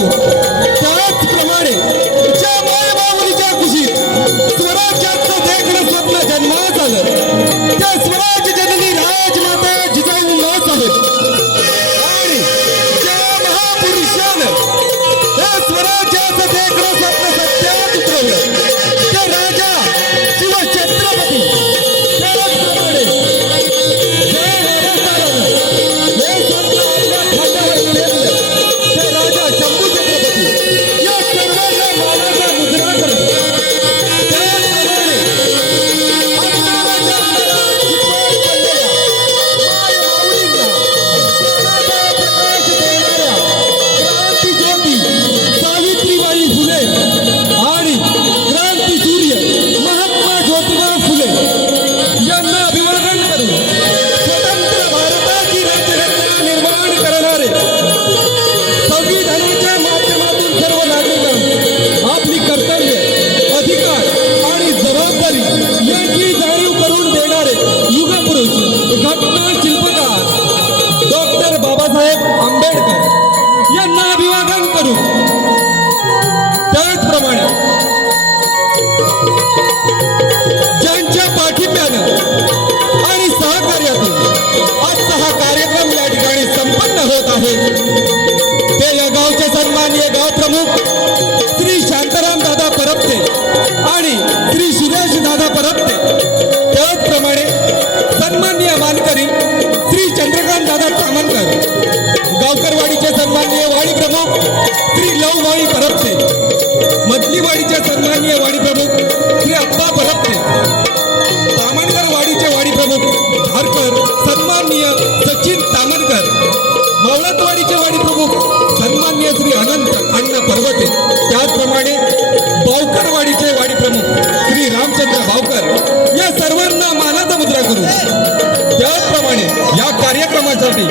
you. माननीय गाव प्रमुख श्री शांताराम दादा परबते आणि श्री सुरेश दादा परबते. त्याचप्रमाणे सन्माननीय मानकरी श्री चंद्रकांत दादा कामनकर गावकरवाडीचे सन्माननीय वाडी प्रमुख श्री लववाळी परबते मधलीवाडीचे सन्माननीय वाडी प्रमुख श्री अप्पा परबते. मावळतवाडीचे वाडी प्रमुख सन्मान्य श्री अनंत अण्णा पर्वते त्याचप्रमाणे बावकरवाडीचे वाडी प्रमुख श्री रामचंद्र बावकर या सर्वांना मानाचा मुद्रा करू. त्याचप्रमाणे या कार्यक्रमासाठी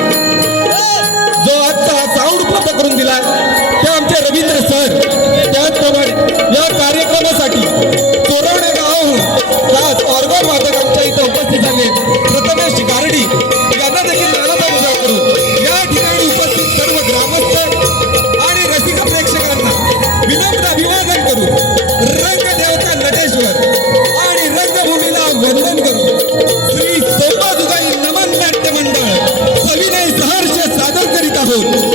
जो आजचा हा साऊंड उपलब्ध करून दिलाय ते आमचे रवींद्र सर त्याचप्रमाणे या कार्यक्रमासाठी Thank you.